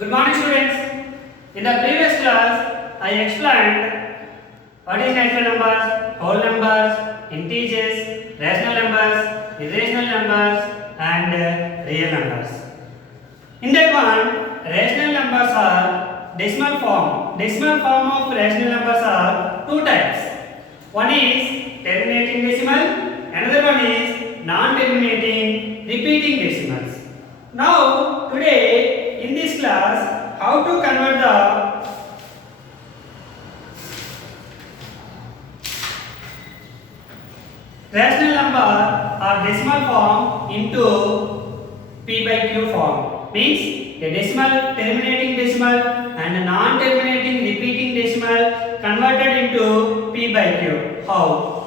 Good morning students. In the previous class, I explained what is natural numbers, whole numbers, integers, rational numbers, irrational numbers and real numbers. In that one, rational numbers are decimal form. Decimal form of rational numbers are two types. One is terminating decimal, another one is non-terminating repeating decimals. Now, today in this class, how to convert the rational number or decimal form into p by q form. Means a decimal terminating decimal and a non-terminating repeating decimal converted into p by q. How?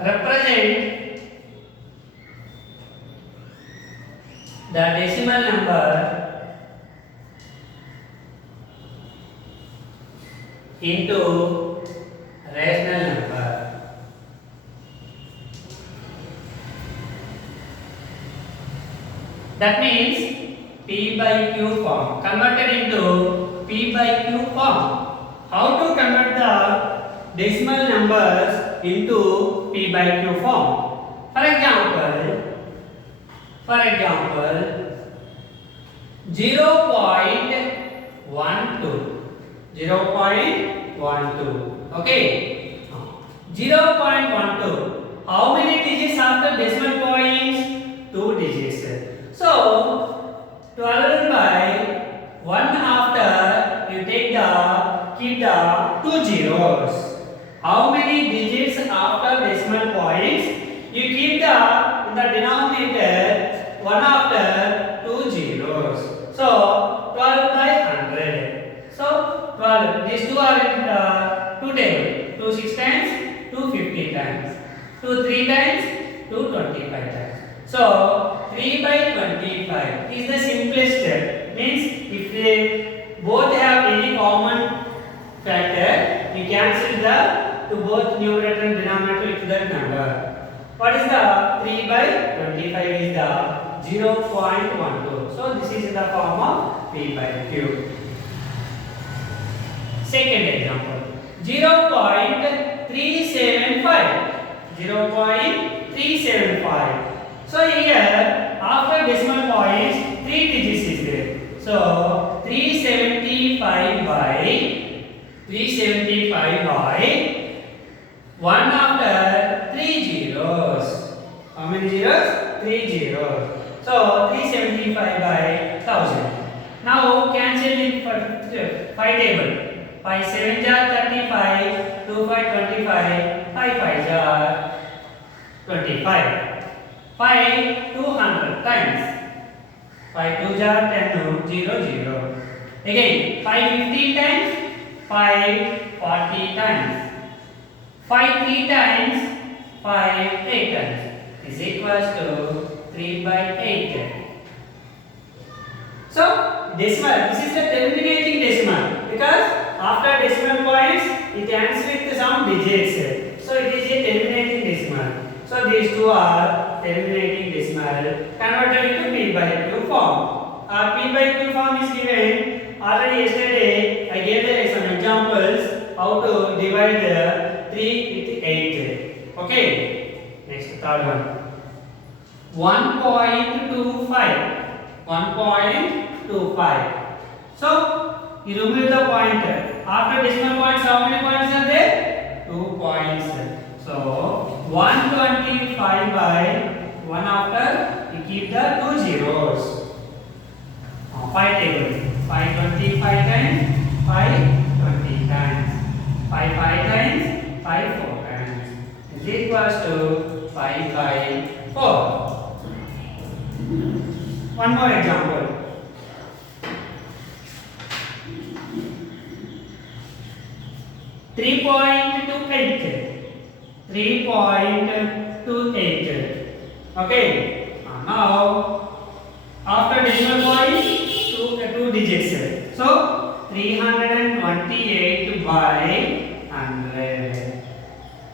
Represent the decimal number into rational number. That means p by q form converted into p by q form. How to convert the decimal numbers into p by q form? For example, 0.12. Okay. 0.12. How many digits after decimal points? 2 digits. So 12 by 1 after you keep the 2 zeros. How many digits after decimal points? You keep in the denominator 1 after 2 zeros. So 12 by 100. So 12. These two are in two tables. 2 6 times, 2 50 times, 2 3 times, 2 25 times. So 3 by 25 is the simplest step. Means if they both have any common factor, we cancel to both numerator and denominator with that number. What is the 3 by 25 is the 0.12. So this is in the form of p by q. Second example, 0.375. 0.375. So here after decimal points 3 digits is there. So 375 by 1 after 3 zeros. How many zeros? 3 zeros. So 375 by 1000. Now cancel in 5 table. 5 7 jar 35, 2 5 25, 5 5 jar 25. 5 200 times. 5 2 jar 10 0 0. Again 5 15 times. 5 40 times. 5 3 times. 5 8 times is equals to 3 by 8. So decimal, this is the terminating decimal because after decimal points it ends with some digits. So it is a terminating decimal. So these two are terminating decimal converted into p by q form. Our p by q form is given already yesterday. I gave some examples how to divide the 3 with 8. Okay. Next third one. 1.25. 1.25. So you remove the pointer. After decimal points, how many points are there? 2 points. So 125 by 1 after you keep the 2 zeros. 5 table. 525 times, 520 times, 5 5 times, 5 4 times is equals to 5 by 4. One more example. 3.28. 3.28. Okay. Now after decimal point, two digits. So 328 by 100.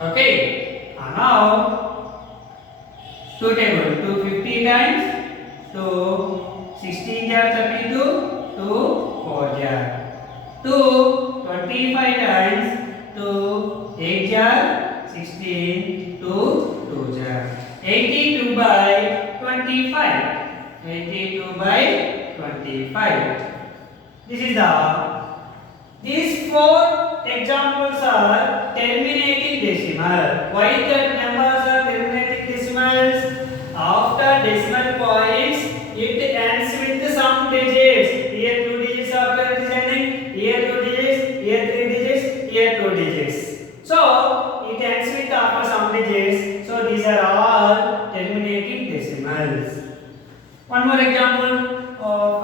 Okay. Now now two table, 250 times 2 16 jar 32, 2 4 jar, 2 25 times 2 8 jar 16, 2 2 jar, 82 by 25, 82 by 25. This is these four examples are terminating decimal. Why the numbers are terminating decimals? After decimal points, it ends with some digits. Here 2 digits after it is ending. Here 2 digits. Here 3 digits. Here 2 digits. So it ends with after some digits. So these are all terminating decimals. One more example.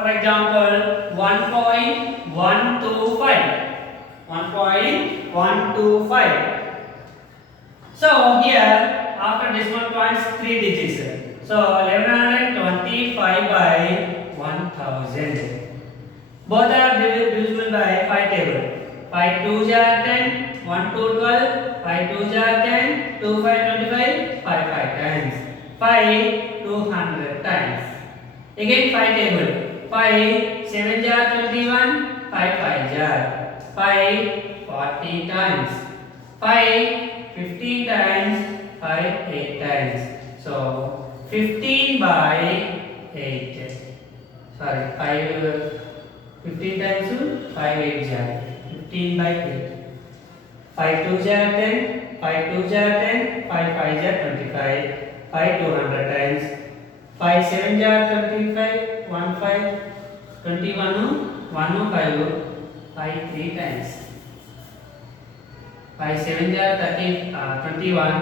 For example, 1.125. 1.125. So here after decimal points 3 digits. So 1125 by 1000. Both are divisible by 5 table. 5 2 are 10, 1 2 12, 5 2 are 10, 2 5 25, 5 5 times. 5 200 times. Again 5 table. 5 7 jar 21, 5 5 jar. 5 40 times. 5 15 times, 5 8 times. So 15 by 8. Sorry, 5 15 times 5 8 jar. 15 by 8. 5 2 jar 10, 5 2 jar 10, 5 5 jar 25. 5 200 times. 5 7 jar 25, 1 5 21 1 5 5 3 times. 5 7 jar 21.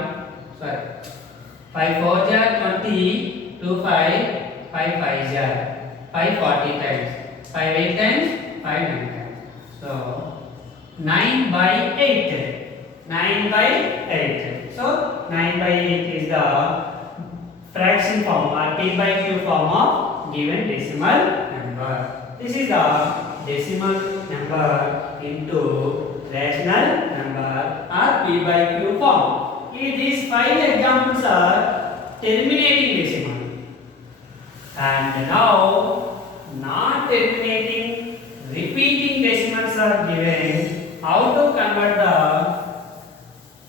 Sorry. 5 4 jar 20, 2 5, 5 5 jar. 5 40 times. 5 8 times, 5 9 times. So 9 by 8. 9 by 8. So 9 by 8 is the fraction form or p by q form of given decimal number. This is the decimal number into rational number or p by q form. These 5 examples are terminating decimal. And now not terminating, repeating decimals are given. How to convert the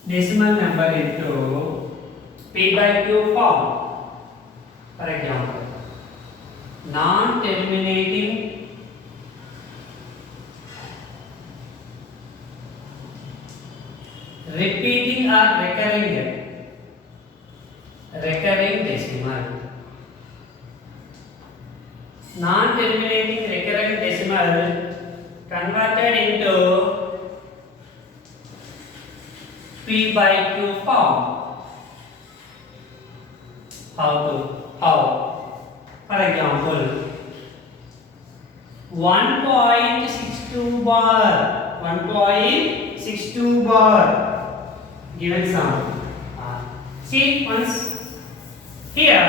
decimal number into p by q form? For example, non-terminating repeating or recurring decimal. Non-terminating recurring decimal converted into p by q form. How? For example, 1.62 bar. 1.62 bar. Given sum. See once here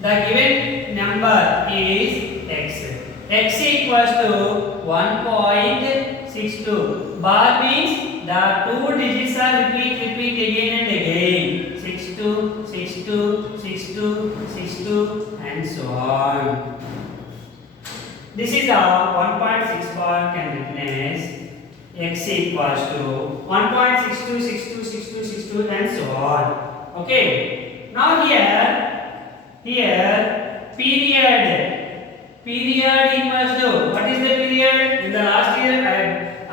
the given number is x. X equals to 1.62. Bar means the two digits are repeat again and again. 62, 62, 62, 62 and so on. This is a 1.6 bar can replace x equals to 1.62, 62, 62, 62 and so on. Okay. Now here period equals to, what is the period? In the last year I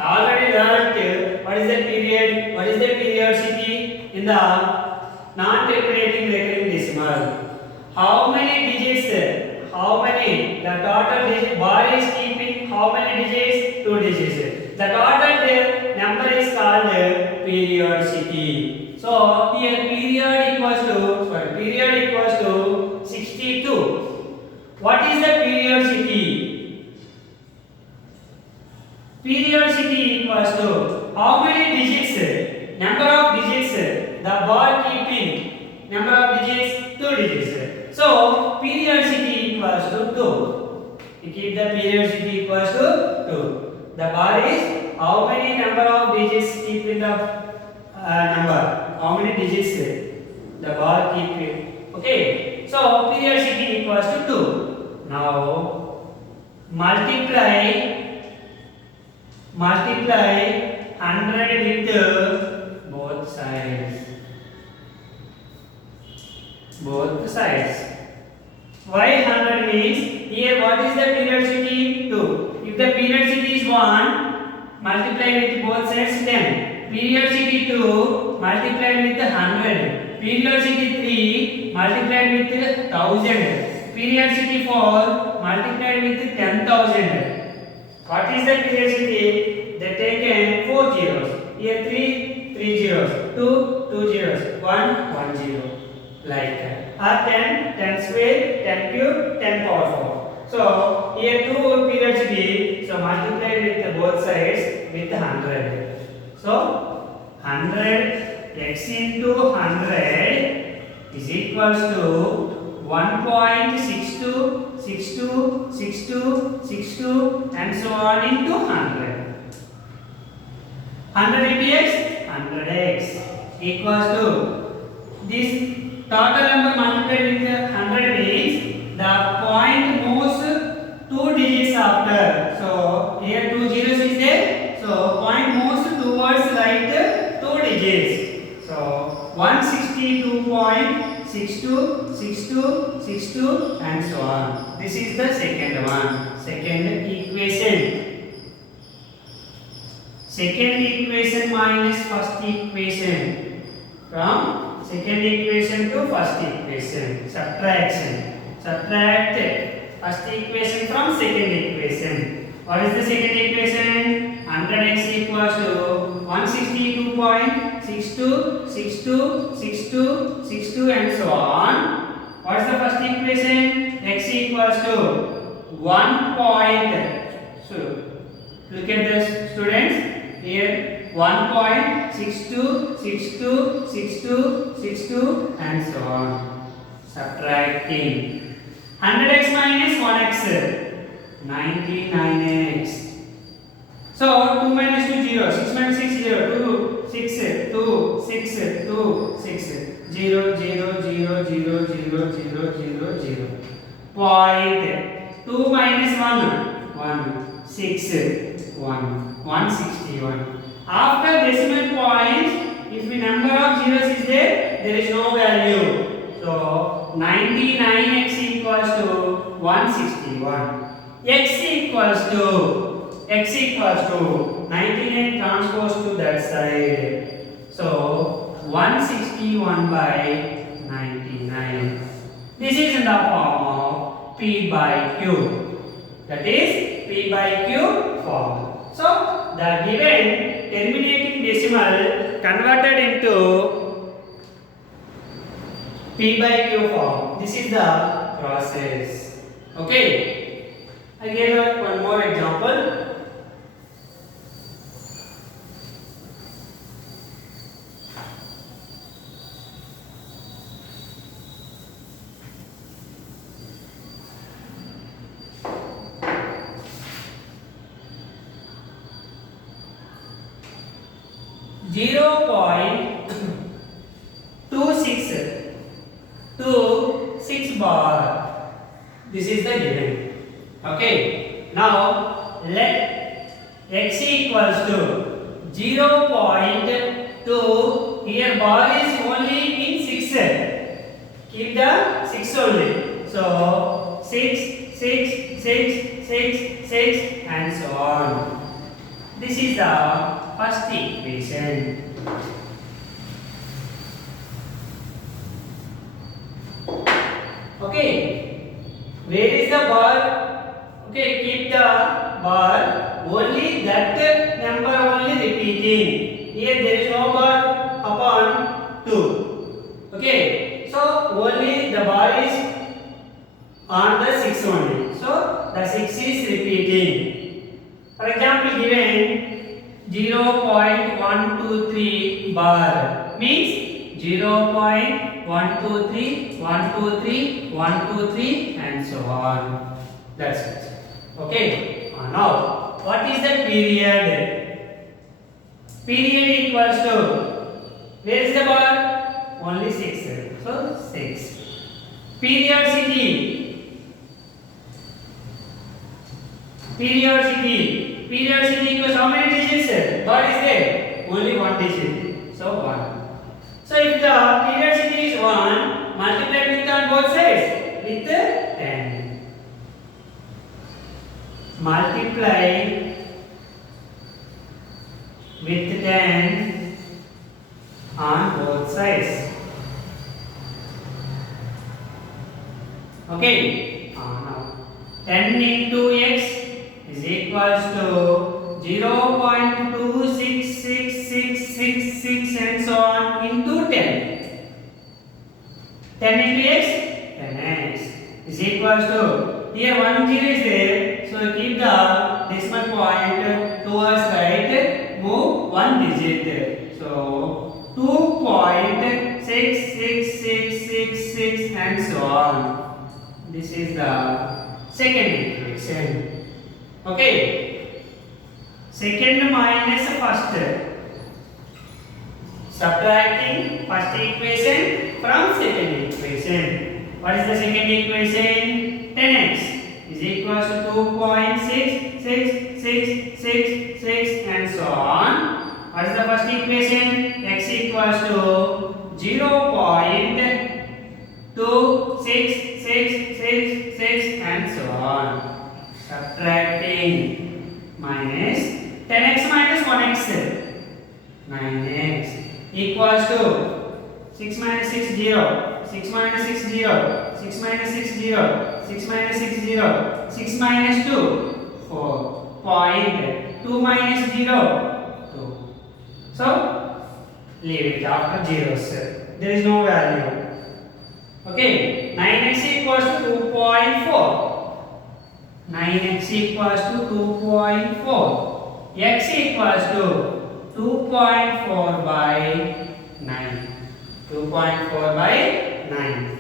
already learned what is the period, what is the periodicity in the non-terminating recurring decimal. How many digits? How many? The total digit bar is keeping how many digits? 2 digits. The total number is called periodicity. So here period equals to 62. What is the periodicity? Periodicity equals to how many digits? Number of digits. The bar keeping number of digits 2 digits. So periodicity equals to 2. You keep the periodicity equals to 2. The bar is how many number of digits keep in the number. how many digits the bar keep. Okay, so periodicity equals to 2. Now multiply 100 with both sides. Why 100 means here what is the periodicity? 2. If the periodicity is 1, multiply with both sides 10. Periodicity 2, multiply with 100. Periodicity 3, multiply with 1000. Periodicity 4, multiply with 10,000. What is the periodicity? They taken 4 zeros. Here 3 zeros, 2 zeros, 1 0. Like that. Or 10 square, 10 cube, 10 power 4. So here 2 periodicity. So multiply with both sides with 100. So 100 x into 100 is equals to 1.62, 62, 62, 62 and so on into 100. 100 into x, 100x equals to this total number multiplied with 100 means the point moves 2 digits after. So here 2 zeros is there. So point moves towards right 2 digits. So 162.62, 62, 62 and so on. This is the second one. Second equation. Second equation minus first equation. From second equation to first equation. Subtraction. Subtract first equation from second equation. What is the second equation? 100x equals to 162.62, 62, 62, 62 and so on. What is the first equation? X equals to 1 point. So look at this students. Here 1.62, 62, 62, 62 and so on. Subtracting 100x minus 1x, 99x. So 2 minus 2 0, 6 minus 6 0, 2, 6, 2, 6, 2, 6, 0, 0, 0, 0, 0, 0, 0, 0. Point 2 minus 1, 1, 6, 1, 161. After decimal point, if the number of zeros is there is no value. So 99x equals to 161. X equals to 99 transpose to that side. So 161 by 99. This is in the form of P by Q. That is P by Q form. So the given terminating decimal converted into P by Q form. This is the process. Okay. I gave one more example. Zero point 26 bar. This is the given. Okay. Now let x equals to 0.2. Here bar is only in 6. Keep the 6 only. So 6, 6, 6, 6, 6 and so on. This is the first equation. Okay. Where is the bar? Okay, keep the bar. Only that number only repeating. Here there is no bar upon 2. Okay. So only the bar is on the 6 only. So the 6 is repeating. For example, given 0.123 bar means 0.123, 123, 123 and so on. That's it. Okay. Now, what is the period? Period equals to Where is the bar? Only 6. So 6. Periodicity. Periodicity. Periodicity equals how many digits? Bar is there? Only one digit. So 1. So if the periodicity is 1, multiply with on both sides with 10. Multiply with 10 on both sides. Okay. Now 10 into x is equals to 0.26666 and so on into 10. 10 into x, 10x is equals to, here 1 0 is there, so keep the decimal point towards right, move 1 digit. So 2.66666 and so on. This is the second equation. Okay. Second minus first. Subtracting first equation from second equation. What is the second equation? 10x is equals to 2.66666 and so on. What is the first equation? X equals to 0.26666 and so on. Subtracting minus 10x minus 1x, 9x equals to 6 minus 6 0, 6 minus 6 0, 6 minus 6 0, 6 minus 6 0, 6 minus 2 4, point 2 minus 0 2. So leave it after zeros. There is no value. Okay, 9x equals to 2.4. 9x equals to 2.4. X equals to 2.4 by 9. 2.4 by 9.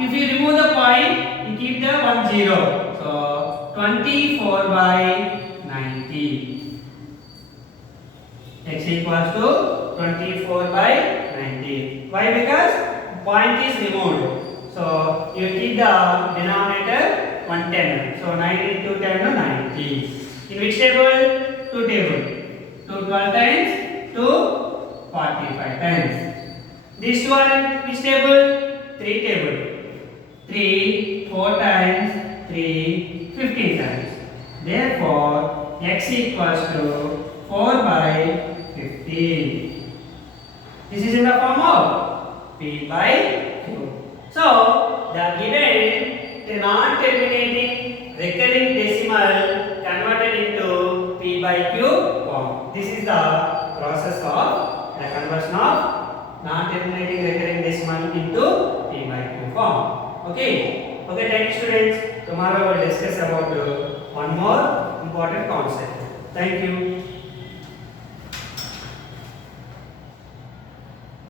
If you remove the point, you keep the 1 0. So 24 by 90. X equals to 24 by 90. Why? Because point is removed. So you keep the denominator 110. So 9 into 10 is 90. In which table? 2 table. 2 12 times, 2 45 times. These two are in which table? 3 table. 3 4 times, 3 15 times. Therefore, x equals to 4 by 15. This is in the form of p by q. So, the given non-terminating recurring decimal converted into p by q form. This is the process of the conversion of non-terminating recurring decimal into p by q form. Okay. Okay, thank you students. Tomorrow we will discuss about one more important concept. Thank you.